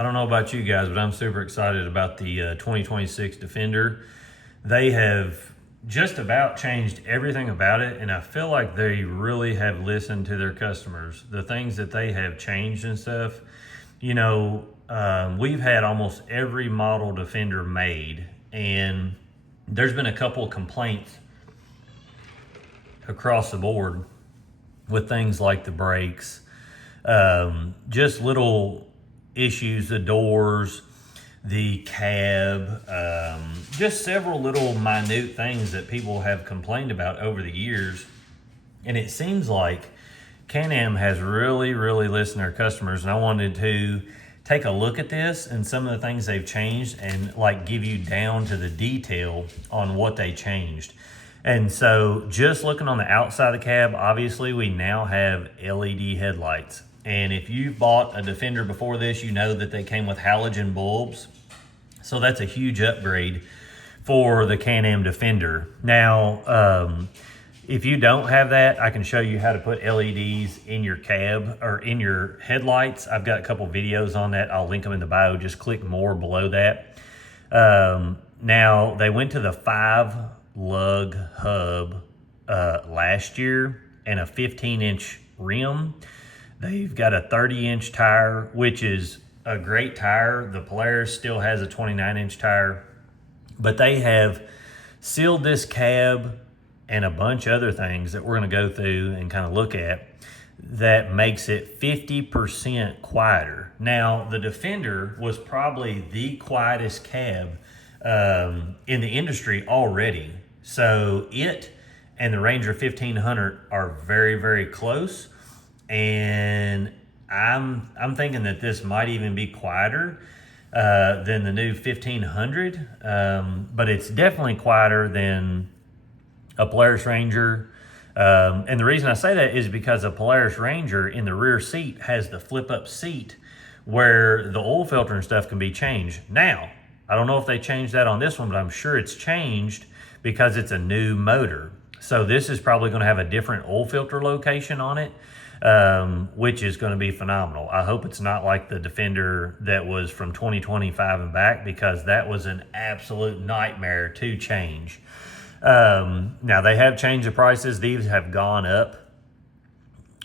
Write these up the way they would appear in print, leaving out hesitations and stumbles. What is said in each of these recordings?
I don't know about you guys, but I'm super excited about the 2026 Defender. They have just about changed everything about it, and I feel like they really have listened to their customers. The things that they have changed and stuff. We've had almost every model Defender made, and there's been a couple of complaints across the board with things like the brakes, just little issues, the doors, the cab, just several little minute things that people have complained about over the years. And it seems like Canam has really listened to their customers, and I wanted to take a look at this and some of the things they've changed and like give you down to the detail on what they changed. And so just looking on the outside of the cab, obviously we now have LED headlights. And if you've bought a Defender before this, you know that they came with halogen bulbs. So that's a huge upgrade for the Can-Am Defender. Now, if you don't have that, I can show you how to put LEDs in your cab or in your headlights. I've got a couple videos on that. I'll link them in the bio. Just click more below that. Now, they went to the 5-lug hub last year and a 15-inch rim. They've got a 30-inch tire, which is a great tire. The Polaris still has a 29-inch tire, but they have sealed this cab and a bunch of other things that we're going to go through and kind of look at that makes it 50% quieter. Now, the Defender was probably the quietest cab in the industry already. So it and the Ranger 1500 are very close. And I'm thinking that this might even be quieter than the new 1500, but it's definitely quieter than a Polaris Ranger. And the reason I say that is because a Polaris Ranger in the rear seat has the flip-up seat where the oil filter and stuff can be changed. Now, I don't know if they changed that on this one, but I'm sure it's changed because it's a new motor. So this is probably going to have a different oil filter location on it. Which is going to be phenomenal. I hope it's not like the Defender that was from 2025 and back, because that was an absolute nightmare to change. Now, they have changed the prices. These have gone up.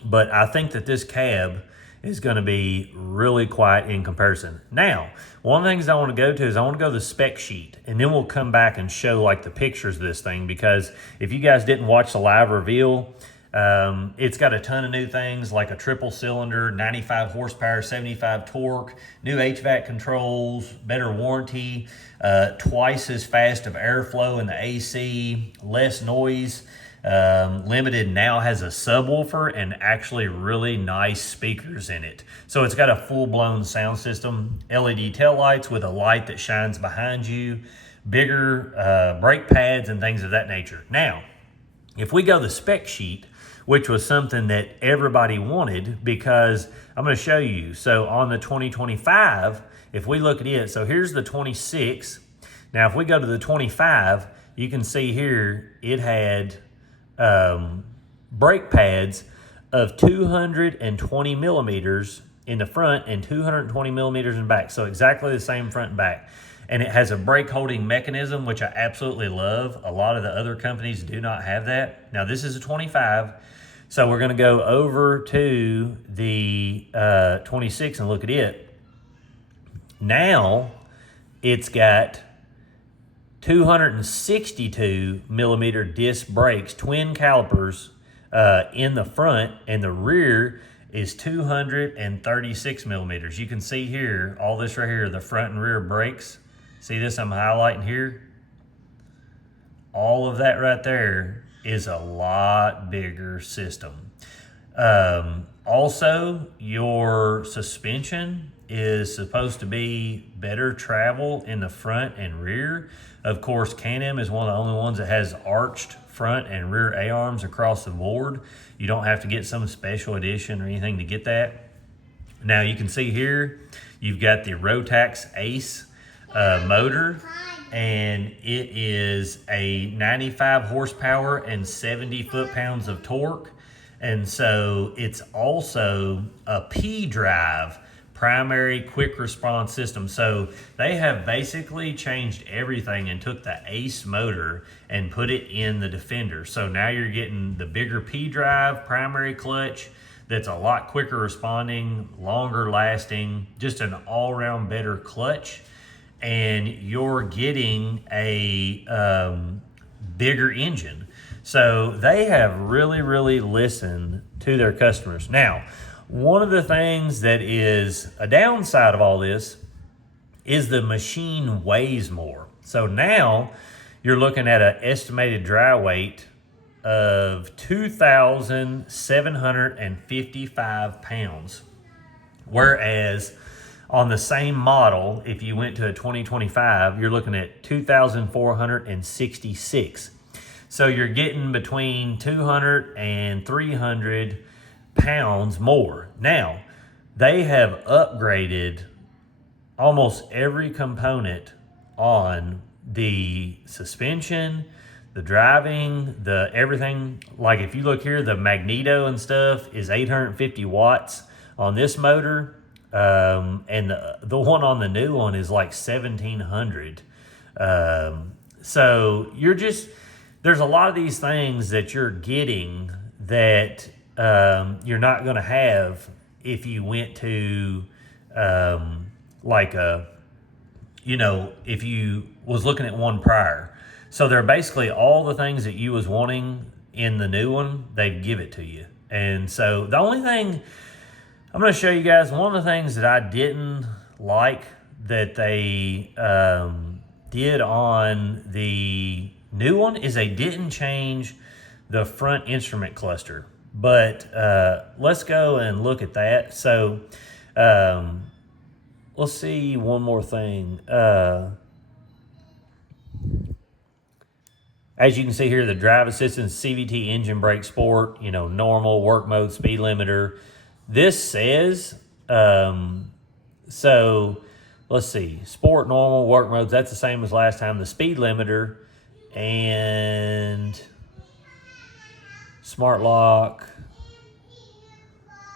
But I think that this cab is going to be really quiet in comparison. Now, one of the things I want to go to is I want to go to the spec sheet, and then we'll come back and show like the pictures of this thing, because if you guys didn't watch the live reveal, it's got a ton of new things like a triple cylinder, 95 horsepower, 75 torque, new HVAC controls, better warranty, twice as fast of airflow in the AC, less noise. Limited now has a subwoofer and actually really nice speakers in it. So it's got a full-blown sound system, LED taillights with a light that shines behind you, bigger brake pads and things of that nature. Now, if we go to the spec sheet, which was something that everybody wanted, because I'm going to show you. So on the 2025, if we look at it, so here's the 26. Now, if we go to the 25, you can see here it had brake pads of 220 millimeters in the front and 220 millimeters in the back. So exactly the same front and back. And it has a brake holding mechanism, which I absolutely love. A lot of the other companies do not have that. Now, this is a 25. So we're going to go over to the 26 and look at it. Now, it's got 262 millimeter disc brakes, twin calipers in the front, and the rear is 236 millimeters. You can see here, all this right here, the front and rear brakes. See this I'm highlighting here? All of that right there is a lot bigger system. Also, your suspension is supposed to be better travel in the front and rear. Of course, Canam is one of the only ones that has arched front and rear A-arms across the board. You don't have to get some special edition or anything to get that. Now, you can see here, you've got the Rotax Ace motor, and it is a 95 horsepower and 70 foot-pounds of torque. And so it's also a P-drive primary quick response system. So they have basically changed everything and took the Ace motor and put it in the Defender. So now you're getting the bigger P drive primary clutch that's a lot quicker responding, longer lasting, just an all-around better clutch. And you're getting a bigger engine. So they have really, really listened to their customers. Now, one of the things that is a downside of all this is the machine weighs more. So now you're looking at an estimated dry weight of 2,755 pounds. Whereas on the same model, if you went to a 2025, you're looking at 2,466. So you're getting between 200 and 300 pounds more. Now, they have upgraded almost every component on the suspension, the driving, the everything. Like if you look here, the magneto and stuff is 850 watts on this motor. And the one on the new one is like 1,700. So there's a lot of these things that you're getting that you're not going to have if you went to if you was looking at one prior. So they're basically all the things that you was wanting in the new one, they'd give it to you. And so the only thing I'm going to show you guys, one of the things that I didn't like that they did on the new one is they didn't change the front instrument cluster. But let's go and look at that. So let's see one more thing. As you can see here, the drive assistance, CVT, engine brake, sport, normal, work mode, speed limiter. This says, so let's see, sport, normal, work modes, that's the same as last time. The speed limiter and smart lock.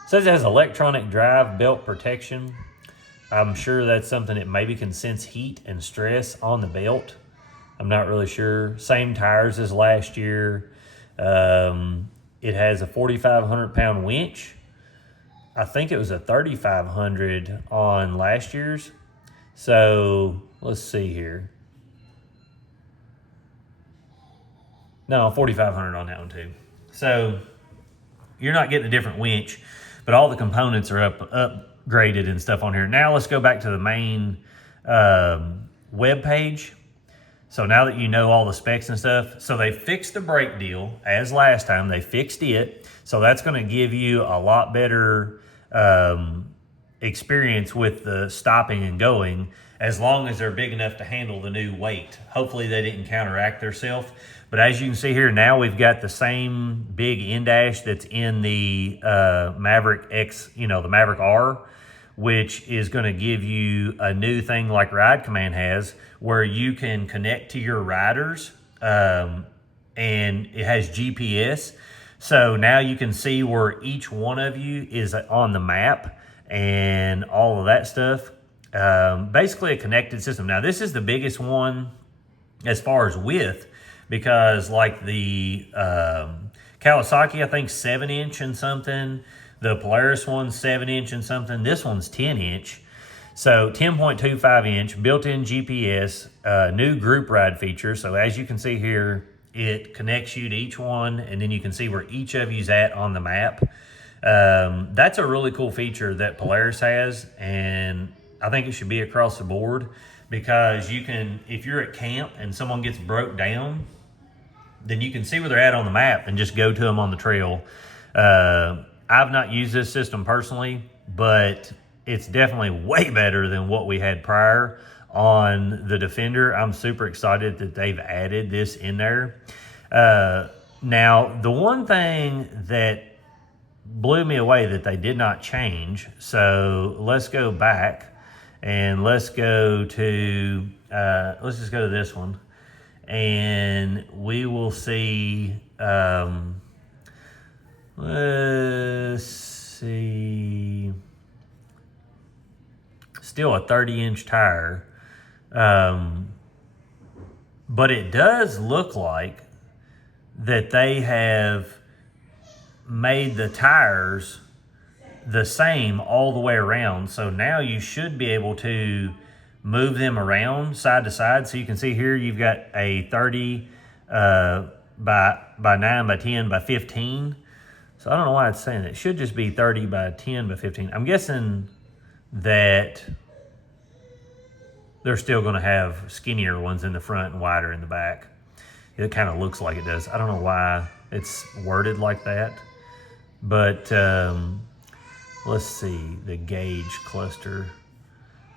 Says it has electronic drive belt protection. I'm sure that's something that maybe can sense heat and stress on the belt. I'm not really sure. Same tires as last year. It has a 4,500 pound winch. I think it was a 3,500 on last year's. So let's see here. No, 4,500 on that one too. So you're not getting a different winch, but all the components are upgraded and stuff on here. Now let's go back to the main web page. So now that you know all the specs and stuff, so they fixed the brake deal as last time. They fixed it. So that's going to give you a lot better experience with the stopping and going, as long as they're big enough to handle the new weight. Hopefully they didn't counteract themselves. But as you can see here, now we've got the same big in-dash that's in the Maverick X, the Maverick R, which is going to give you a new thing like Ride Command has, where you can connect to your riders, and it has GPS. So now you can see where each one of you is on the map and all of that stuff. Basically a connected system. Now this is the biggest one as far as width, because like the Kawasaki, I think 7-inch and something. The Polaris one's 7-inch and something. This one's 10-inch. So 10.25 inch, built-in GPS, new group ride feature. So as you can see here, it connects you to each one, and then you can see where each of you's at on the map. That's a really cool feature that Polaris has, and I think it should be across the board, because you can, if you're at camp and someone gets broke down, then you can see where they're at on the map and just go to them on the trail. I've not used this system personally, but it's definitely way better than what we had prior on the Defender. I'm super excited that they've added this in there. Now, the one thing that blew me away that they did not change, so let's go back and let's go to, let's just go to this one, and we will see, let's see. still a 30-inch tire. But it does look like that they have made the tires the same all the way around. So now you should be able to move them around side to side. So you can see here you've got a 30 by 9 by 10 by 15. So I don't know why it's saying it should just be 30 by 10 by 15. I'm guessing that they're still going to have skinnier ones in the front and wider in the back. It kind of looks like it does. I don't know why it's worded like that. But let's see, the gauge cluster.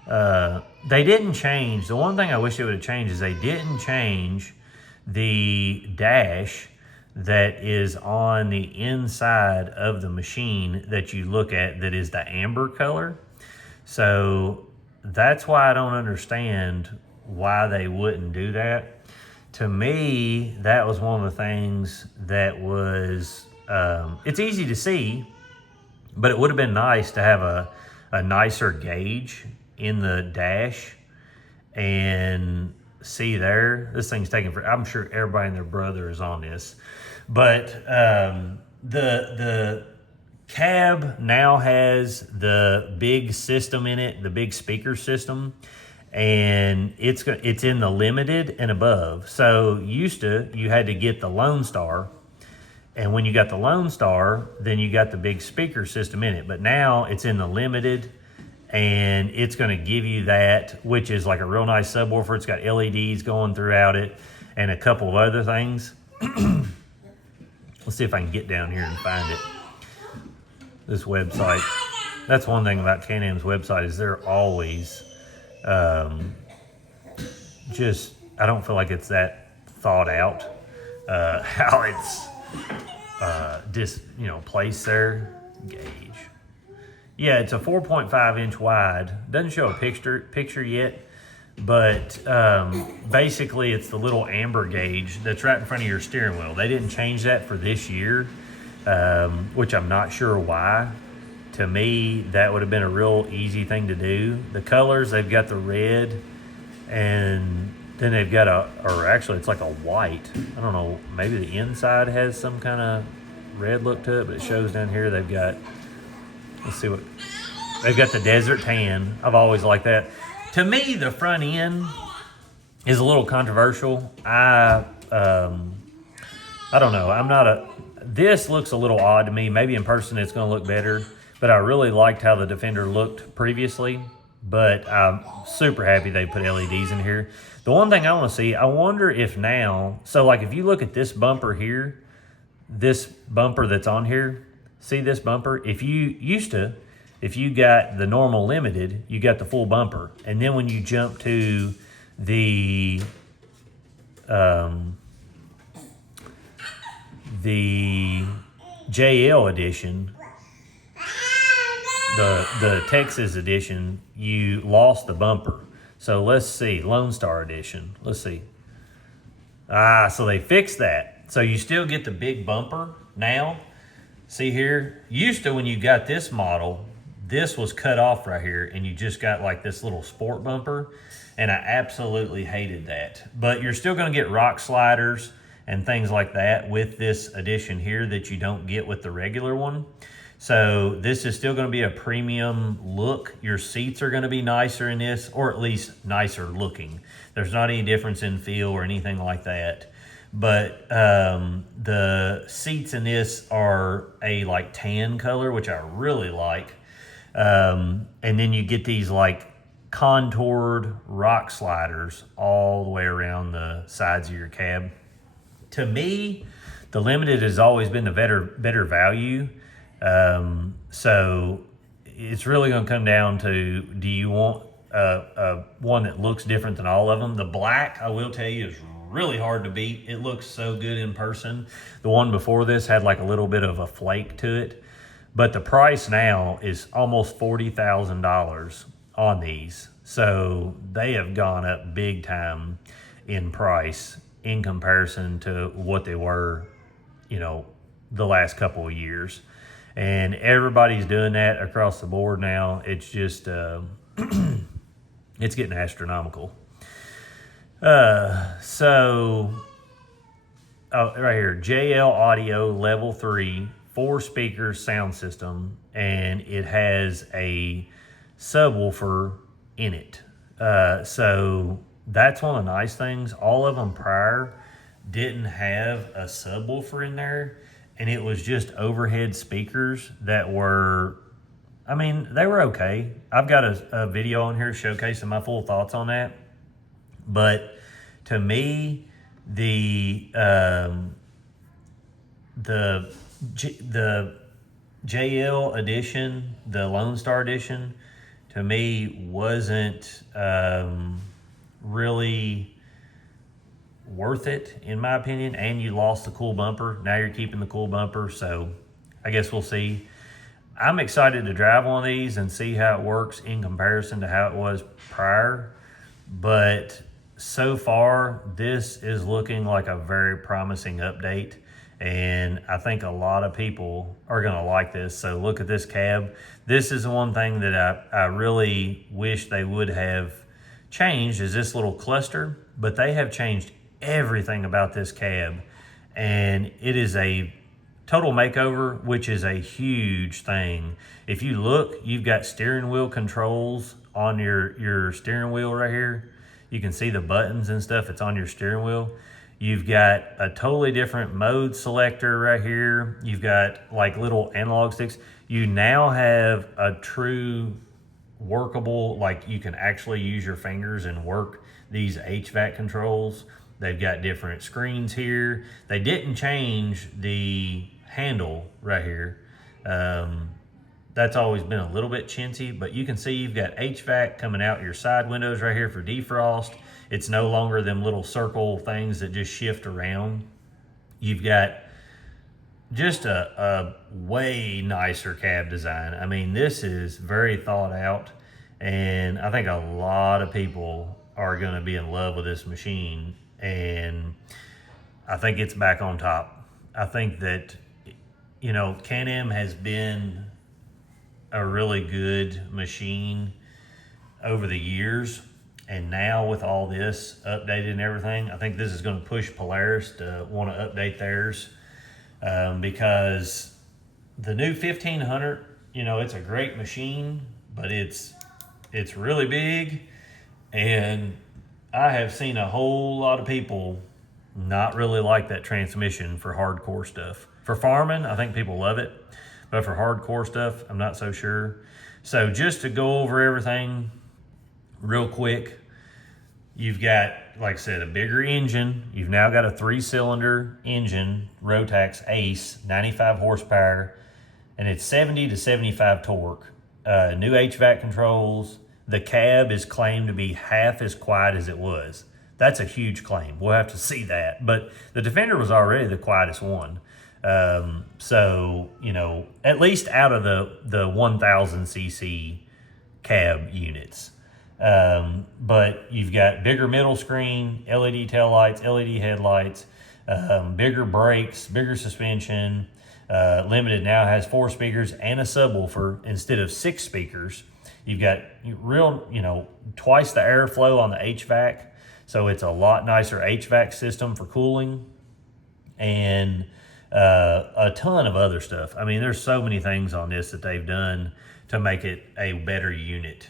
They didn't change. The one thing I wish they would have changed is they didn't change the dash that is on the inside of the machine that you look at, that is the amber color. So that's why I don't understand why they wouldn't do that. To me, that was one of the things that was, it's easy to see, but it would have been nice to have a nicer gauge in the dash. And see there, this thing's taking for, I'm sure everybody and their brother is on this. But the cab now has the big system in it, the big speaker system, and it's in the limited and above. So you had to get the Lone Star, and when you got the Lone Star, then you got the big speaker system in it. But now it's in the limited, and it's going to give you that, which is like a real nice subwoofer. It's got LEDs going throughout it and a couple of other things. Let's see if I can get down here and find it. This website. That's one thing about Canam's website, is they're always just, I don't feel like it's that thought out, how it's just, placed there. Gauge. Yeah, it's a 4.5 inch wide. Doesn't show a picture yet, but basically it's the little amber gauge that's right in front of your steering wheel. They didn't change that for this year, which I'm not sure why. To me, that would have been a real easy thing to do. The colors, they've got the red, and then they've got or actually it's like a white. I don't know, maybe the inside has some kind of red look to it, but it shows down here they've got, let's see what, they've got the desert tan. I've always liked that. To me, the front end is a little controversial. I don't know. This looks a little odd to me. Maybe in person it's going to look better, but I really liked how the Defender looked previously. But I'm super happy they put LEDs in here. The one thing I want to see, I wonder if now, so like if you look at this bumper here, this bumper that's on here, see this bumper? If you got the normal limited, you got the full bumper. And then when you jump to the JL edition, the Texas edition, you lost the bumper. So let's see, Lone Star edition. Let's see. So they fixed that. So you still get the big bumper now. See here, used to when you got this model, this was cut off right here and you just got like this little sport bumper, and I absolutely hated that. But you're still gonna get rock sliders and things like that with this edition here that you don't get with the regular one. So this is still gonna be a premium look. Your seats are gonna be nicer in this, or at least nicer looking. There's not any difference in feel or anything like that. But the seats in this are a like tan color, which I really like. And then you get these like contoured rock sliders all the way around the sides of your cab. To me, the Limited has always been the better value. So it's really going to come down to, do you want one that looks different than all of them? The black, I will tell you, is really hard to beat. It looks so good in person. The one before this had like a little bit of a flake to it, but the price now is almost $40,000 on these. So they have gone up big time in price in comparison to what they were, the last couple of years. And everybody's doing that across the board now. It's just, It's getting astronomical. So right here, JL Audio Level 3, 4 speakers sound system, and it has a subwoofer in it. So that's one of the nice things. All of them prior didn't have a subwoofer in there, and it was just overhead speakers that were, I mean, they were okay. I've got a video on here showcasing my full thoughts on that. But to me, the JL edition, the Lone Star edition, to me wasn't really worth it, in my opinion. And you lost the cool bumper. Now you're keeping the cool bumper, so I guess we'll see. I'm excited to drive one of these and see how it works in comparison to how it was prior. But so far, this is looking like a very promising update. And I think a lot of people are going to like this. So look at this cab. This is the one thing that I really wish they would have changed, is this little cluster. But they have changed everything about this cab. And it is a total makeover, which is a huge thing. If you look, you've got steering wheel controls on your steering wheel right here. You can see the buttons and stuff. It's on your steering wheel. You've got a totally different mode selector right here. You've got like little analog sticks. You now have a true workable, like you can actually use your fingers and work these HVAC controls. They've got different screens here. They didn't change the handle right here. That's always been a little bit chintzy, but you can see you've got HVAC coming out your side windows right here for defrost. It's no longer them little circle things that just shift around. You've got just a way nicer cab design. I mean, this is very thought out, and I think a lot of people are going to be in love with this machine, and I think it's back on top. I think that, you know, Canam has been a really good machine over the years, and now with all this updated and everything, I think this is going to push Polaris to want to update theirs, because the new 1500, you know, it's a great machine, but it's really big, and I have seen a whole lot of people not really like that transmission for hardcore stuff. For farming, I think people love it, but for hardcore stuff, I'm not so sure. So just to go over everything real quick, you've got, like I said, a bigger engine. You've now got a 3-cylinder engine, Rotax Ace, 95 horsepower, and it's 70 to 75 torque. New HVAC controls. The cab is claimed to be half as quiet as it was. That's a huge claim. We'll have to see that. But the Defender was already the quietest one. So, you know, at least out of the 1000cc cab units. But you've got bigger middle screen, LED taillights, LED headlights, bigger brakes, bigger suspension. Limited now has 4 speakers and a subwoofer instead of 6 speakers. You've got real, you know, twice the airflow on the HVAC. So it's a lot nicer HVAC system for cooling, and a ton of other stuff. I mean, there's so many things on this that they've done to make it a better unit.